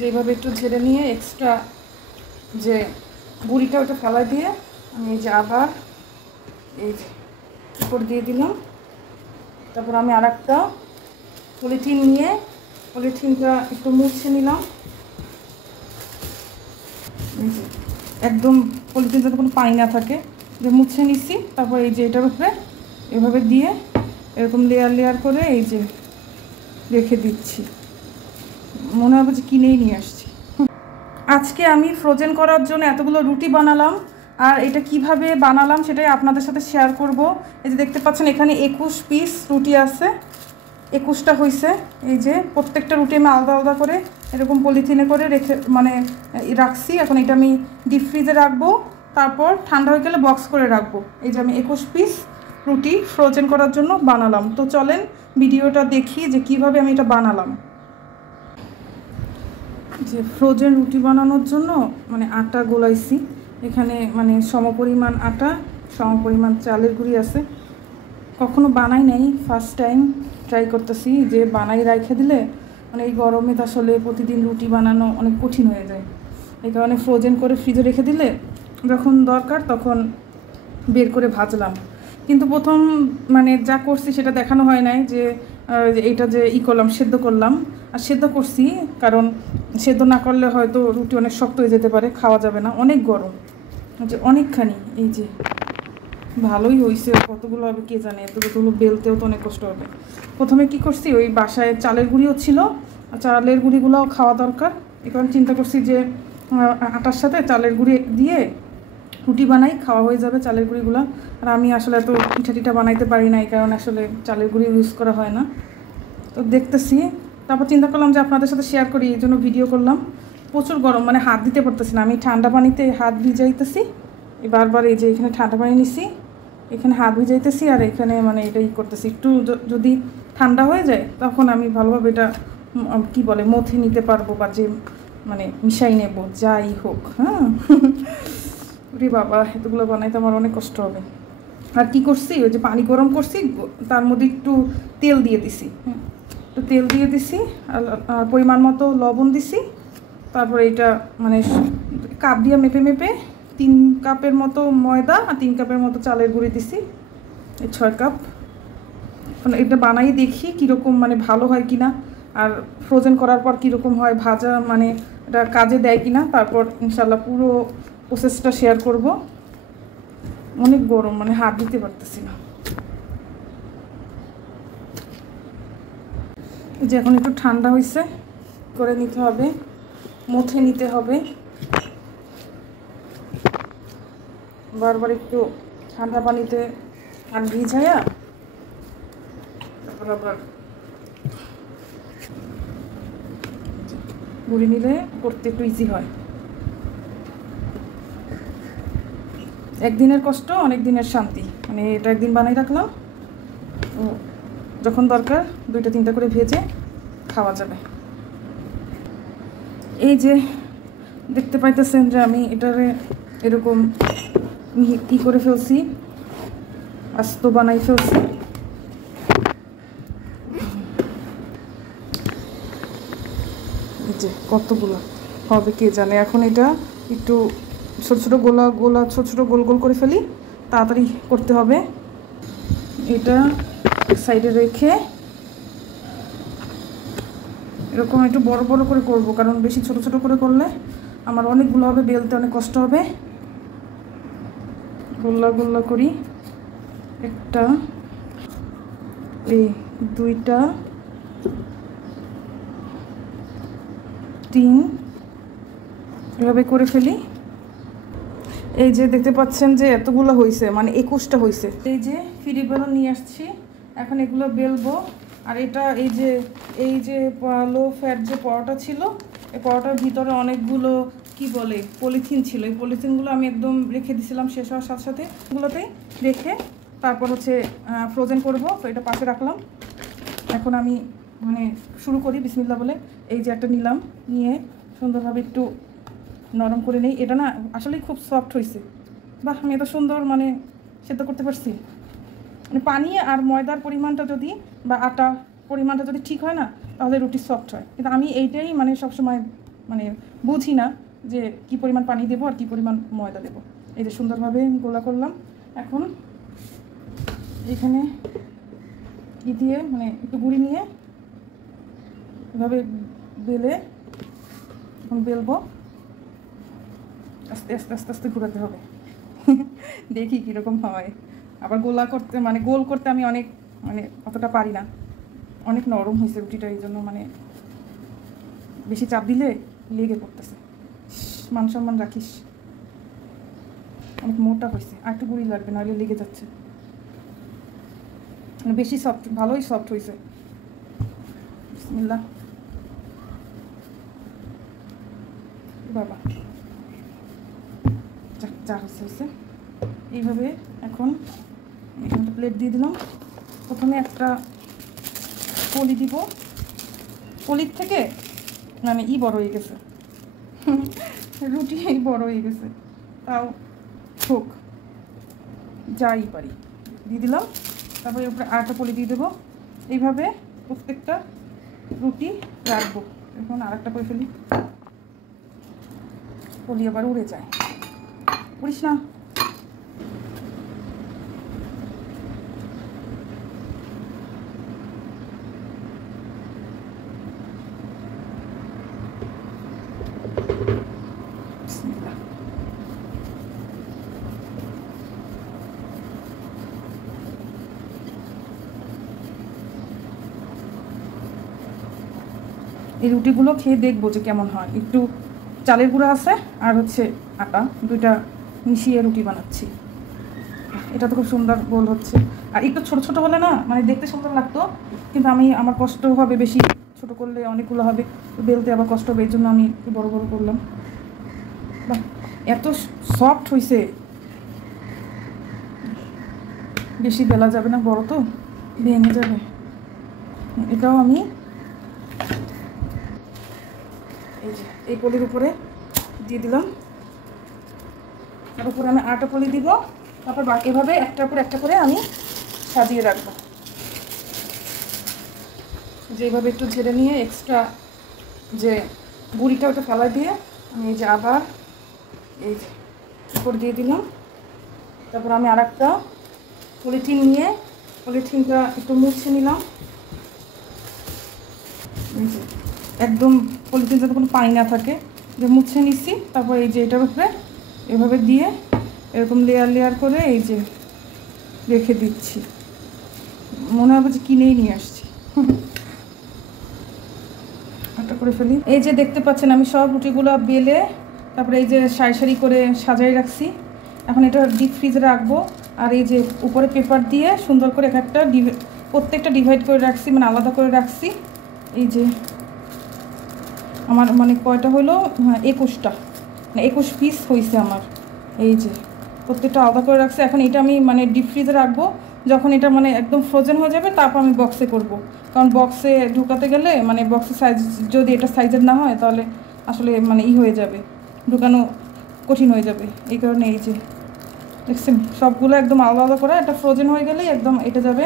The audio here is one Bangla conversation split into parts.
যেভাবে একটু ঝেড়ে নিয়ে এক্সট্রা যে বুড়িটা ওটা ফেলাই দিয়ে আমি এই যে আবার এই যে উপর দিয়ে দিলাম। তারপর আমি আর একটা পলিথিন নিয়ে পলিথিনটা একটু মুছে নিলাম, একদম পলিথিন যাতে কোনো পানি না থাকে, যে মুছে নিচ্ছি। তারপর এই যে এটার উপরে এভাবে দিয়ে এরকম লেয়ার লেয়ার করে এই যে রেখে দিচ্ছি। মনে হবে যে কিনেই নিয়ে আসছি। আজকে আমি ফ্রোজেন করার জন্য এতগুলো রুটি বানালাম, আর এটা কিভাবে বানালাম সেটাই আপনাদের সাথে শেয়ার করব। এই যে দেখতে পাচ্ছেন এখানে 21 পিস রুটি আছে, 21টা হয়েছে। এই যে প্রত্যেকটা রুটি আমি আলাদা আলাদা করে এরকম পলিথিনে করে রেখে রাখছি। এখন এটা আমি ডিপ ফ্রিজে রাখবো, তারপর ঠান্ডা হয়ে গেলে বক্স করে রাখবো। এই যে আমি 21 পিস রুটি ফ্রোজেন করার জন্য বানালাম। তো চলেন ভিডিওটা দেখি যে কিভাবে আমি এটা বানালাম। যে ফ্রোজেন রুটি বানানোর জন্য আটা গোলাইছি। এখানে সমপরিমাণ আটা, সমপরিমাণ চালের গুঁড়ি আছে। কখনো বানাই নাই, ফার্স্ট টাইম ট্রাই করতেছি। যে বানাই রাখে দিলে এই গরমে তো আসলে প্রতিদিন রুটি বানানো অনেক কঠিন হয়ে যায়। এই কারণে ফ্রোজেন করে ফ্রিজে রেখে দিলে যখন দরকার তখন বের করে ভাজলাম। কিন্তু প্রথম যা করছি সেটা দেখানো হয় নাই, যে এইটা যে করলাম, সেদ্ধ করলাম। আর সেদ্ধ করছি কারণ সেদ্ধ না করলে হয়তো রুটি অনেক শক্ত হয়ে যেতে পারে, খাওয়া যাবে না, অনেক গরম। যে অনেকখানি এই যে ভালোই হয়েছে, কতগুলো হবে কে জানে, এতগুলো বেলতেও তো অনেক কষ্ট হবে। প্রথমে কি করছি, ওই বাসায় চালের গুঁড়িও ছিল, চালের গুঁড়িগুলোও খাওয়া দরকার। এই কারণে চিন্তা করছি যে আটার সাথে চালের গুঁড়ি দিয়ে রুটি বানাই, খাওয়া হয়ে যাবে চালের গুঁড়িগুলো। আর আমি আসলে এত পিঠা টিঠা বানাইতে পারি না, এই কারণে আসলে চালের গুঁড়ি ইউজ করা হয় না। তো দেখতেছি, তারপর চিন্তা করলাম যে আপনাদের সাথে শেয়ার করি, এই জন্য ভিডিও করলাম। প্রচুর গরম, হাত দিতে পারতেছি না। আমি ঠান্ডা পানিতে হাত ভিজাইতেছি, বারবার এই যে এখানে ঠান্ডা পানি নিছি, এখানে হাত ভিজাইতেছি, আর এখানে এটাই করতেছি। একটু যদি ঠান্ডা হয়ে যায় তখন আমি ভালোভাবে এটা কি বলে মথে নিতে পারবো, বা যে মিশাই নেব, যাই হোক। হ্যাঁ রে বাবা, এতগুলো বানাইতে আমার অনেক কষ্ট হবে। আর কি করছি, ওই যে পানি গরম করছি, তার মধ্যে একটু তেল দিয়ে দিছি। হ্যাঁ, একটু তেল দিয়ে দিছি, আর পরিমাণ মতো লবণ দিছি। তারপরে এটা কাপ দিয়ে মেপে মেপে 3 কাপের মতো ময়দা আর 3 কাপের মতো চালের গুঁড়ি দিছি, এই 6 কাপ। এটা বানাই দেখি কীরকম ভালো হয় কিনা, আর ফ্রোজেন করার পর কীরকম হয়, ভাজা এটা কাজে দেয় কিনা। তারপর ইনশাল্লাহ পুরো প্রসেসটা শেয়ার করব। অনেক গরম, হাত দিতে পারতেছি না। যে এখন একটু ঠান্ডা হয়েছে, করে নিতে হবে, মথে নিতে হবে। বারবার একটু ঠান্ডা পানিতে হাত ভিজাইয়া তারপর আবার গুঁড়ি নিলে করতে একটু ইজি হয়। একদিনের কষ্ট অনেক দিনের শান্তি। এটা একদিন বানাই রাখলাম, যখন দরকার 2টা 3টা করে ভেজে খাওয়া যাবে। এই যে দেখতে পাইতেছেন যে আমি এটারে এরকম কি করে ফেলছি, আস্ত বানাই ফেলছি। যে কতগুলো হবে কে জানে। এখন এটা একটু ছোটো ছোটো গোলা ছোটো ছোটো গোল গোল করে ফেলি, তাড়াতাড়ি করতে হবে। এটা সাইডে রেখে এরকম একটু বড় বড় করে করব, কারণ বেশি ছোট ছোট করে করলে আমার অনেকগুলো হবে, বেলতে অনেক কষ্ট হবে। গোল্লা গোল্লা করি, একটা, এই 2টা, 3, এভাবে করে ফেলি। এই যে দেখতে পাচ্ছেন যে এতগুলো হয়েছে, 21টা হয়েছে। এই যে ফ্রি বেলুন নিয়ে আসছি, এখন এগুলো বেলবো। আর এটা এই যে লো ফ্যাট যে পরোটা ছিল, এই পরোটার ভিতরে অনেকগুলো কি বলে পলিথিন ছিল। এই পলিথিনগুলো আমি একদম রেখে দিয়েছিলাম, শেষ হওয়ার সাথে সাথে এগুলোতেই রেখে তারপর ফ্রোজেন করব। তো এটা পাশে রাখলাম। এখন আমি শুরু করি বিসমিল্লাহ বলে। এই যে একটা নিলাম, নিয়ে সুন্দরভাবে একটু নরম করে নেই। এটা না আসলেই খুব সফট হয়েছে। বাহ, আমি এত সুন্দর সেদ্ধ করতে পারছি। পানি আর ময়দার পরিমাণটা যদি বা আটা পরিমাণটা যদি ঠিক হয় না, তাহলে রুটি সফট হয়। কিন্তু আমি এইটাই সবসময় মানে বুঝি না যে কি পরিমাণ পানি দেবো আর কি পরিমাণ ময়দা দেবো। এই যে সুন্দরভাবে গোলা করলাম। এখন এখানে দিয়ে মানে একটু গুঁড়ি নিয়ে এভাবে বেলে এখন বেলবো। আস্তে আস্তে আস্তে আস্তে ঘোরাতে হবে। দেখি কীরকম হয়। আবার গোলা করতে মানে গোল করতে আমি অনেক মানে অতটা পারি না, অনেক নরম হয়েছে রুটিটা, এই জন্য মানে বেশি চাপ দিলে লেগে পড়তেছে। মান সম্মান রাখিস। অনেক মোটা হয়েছে, আর একটু গুঁড়ি লাগবে, নাহলে লেগে যাচ্ছে। মানে বেশি সফট, ভালোই সফট হয়েছে। বিসমিল্লাহ। বাবা যা হচ্ছে এইভাবে। এখন এখানে প্লেট দিয়ে দিলাম। প্রথমে একটা পলি দিব, পলির থেকে মানে বড় হয়ে গেছে, রুটি বড় হয়ে গেছে, তাও হোক, যাই পারি দিয়ে দিলাম। তারপরে উপরে আরেকটা পলি দিয়ে দেবো। এইভাবে প্রত্যেকটা রুটি রাখবো। এখন আরেকটা করে ফেলি, পলি আবার উড়ে যায়, উড়িস না। এই রুটিগুলো খেয়ে দেখবো যে কেমন হয়। একটু চালের গুঁড়া আছে আর হচ্ছে আটা, দুইটা মিশিয়ে রুটি বানাচ্ছি। এটা তো খুব সুন্দর গোল হচ্ছে। আর একটু ছোট ছোট হলে না মানে দেখতে সুন্দর লাগতো, কিন্তু আমার কষ্ট হবে বেশি, ছোট করলে অনেকগুলো হবে, বেলতে আবার কষ্ট হবে, এই জন্য আমি একটু বড় বড় করলাম। বাহ, এত সফট হয়েছে। বেশি বেলা যাবে না, বড় তো ভেঙে যাবে। এটাও আমি এই যে এই পলির উপরে দিয়ে দিলাম। তার উপরে আমি আটা পলি দিব। তারপর বাকিভাবে একটার পর একটা করে আমি সাজিয়ে রাখবো। যেভাবে একটু ঝেড়ে নিয়ে এক্সট্রা যে গুঁড়িটা ওটা ফেলা দিয়ে আমি এই যে আবার এই যে উপর দিয়ে দিলাম। তারপর আমি আর একটা পলিথিন নিয়ে পলিথিনটা একটু মুছে নিলাম। একদম পলিথিন যাতে কোনো পানি না থাকে, যে মুছে নিচ্ছি। তারপর এই যে এটার উপরে এভাবে দিয়ে এরকম লেয়ার লেয়ার করে এই যে রেখে দিচ্ছি। মনে হবে যে কিনেই নিয়ে আসছি। একটা করে ফেলি। এই যে দেখতে পাচ্ছেন আমি সব রুটিগুলো বেলে তারপরে এই যে সারি সারি করে সাজাই রাখছি। এখন এটা ডিপ ফ্রিজে রাখবো। আর এই যে উপরে পেপার দিয়ে সুন্দর করে একটা প্রত্যেকটা ডিভাইড করে রাখছি, মানে আলাদা করে রাখছি। এই যে আমার মানে কয়টা হলো, 21টা, মানে 21 পিস হয়েছে আমার। এই যে প্রত্যেকটা আলাদা করে রাখছি। এখন এটা আমি মানে ডিপ ফ্রিজে রাখবো। যখন এটা মানে একদম ফ্রোজেন হয়ে যাবে তারপর আমি বক্সে করব। কারণ বক্সে ঢুকাতে গেলে মানে বক্সের সাইজ যদি এটা সাইজের না হয় তাহলে আসলে মানে হয়ে যাবে, ঢুকানো কঠিন হয়ে যাবে। এই কারণে এই যে দেখছেন সবগুলো একদম আলাদা আলাদা করে, এটা ফ্রোজেন হয়ে গেলেই একদম এটা যাবে।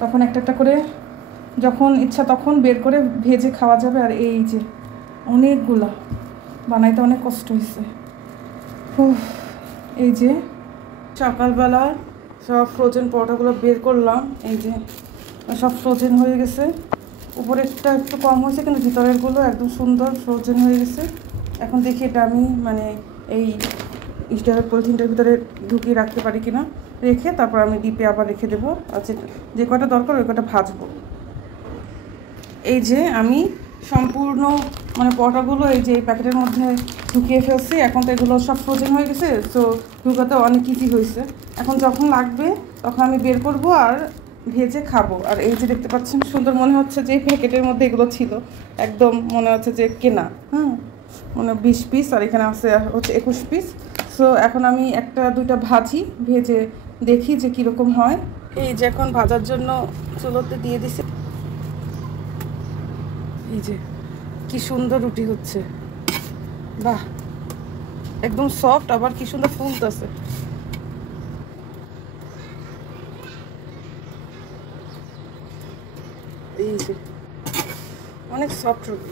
তখন একটা একটা করে যখন ইচ্ছা তখন বের করে ভেজে খাওয়া যাবে। আর এই যে অনেকগুলা বানাইতে অনেক কষ্ট হয়েছে। এই যে সকালবেলা সব ফ্রোজেন পরোটাগুলো বের করলাম। এই যে সব ফ্রোজেন হয়ে গেছে। উপরেরটা একটু কম হয়েছে কিন্তু ভিতরেরগুলো একদম সুন্দর ফ্রোজেন হয়ে গেছে। এখন দেখি এটা আমি মানে এই স্টিলের পলিথিনটার ভিতরে ঢুকিয়ে রাখতে পারি কিনা। রেখে তারপর আমি ডিপে আবার রেখে দেবো। আর যে কটা দরকার ওই কটা ভাজবো। এই যে আমি সম্পূর্ণ মানে পরোটাগুলো এই যে এই প্যাকেটের মধ্যে ঢুকিয়ে ফেলছি। এখন তো এগুলো সব ফ্রোজেন হয়ে গেছে, তো ঢুকাতে অনেক ইজি হয়েছে। এখন যখন লাগবে তখন আমি বের করব আর ভেজে খাবো। আর এই যে দেখতে পাচ্ছেন সুন্দর মনে হচ্ছে যে প্যাকেটের মধ্যে এগুলো ছিল, একদম মনে হচ্ছে যে কেনা। মানে 20 পিস আর এখানে আছে হচ্ছে 21 পিস। সো এখন আমি একটা দুইটা ভাজি, ভেজে দেখি যে কীরকম হয়। এই যে এখন ভাজার জন্য চুলোতে দিয়ে দিছি। এই যে কি সুন্দর রুটি হচ্ছে, বাহ একদম সফট, আবার কি সুন্দর ফুলতেছে। এই যে অনেক সফট রুটি।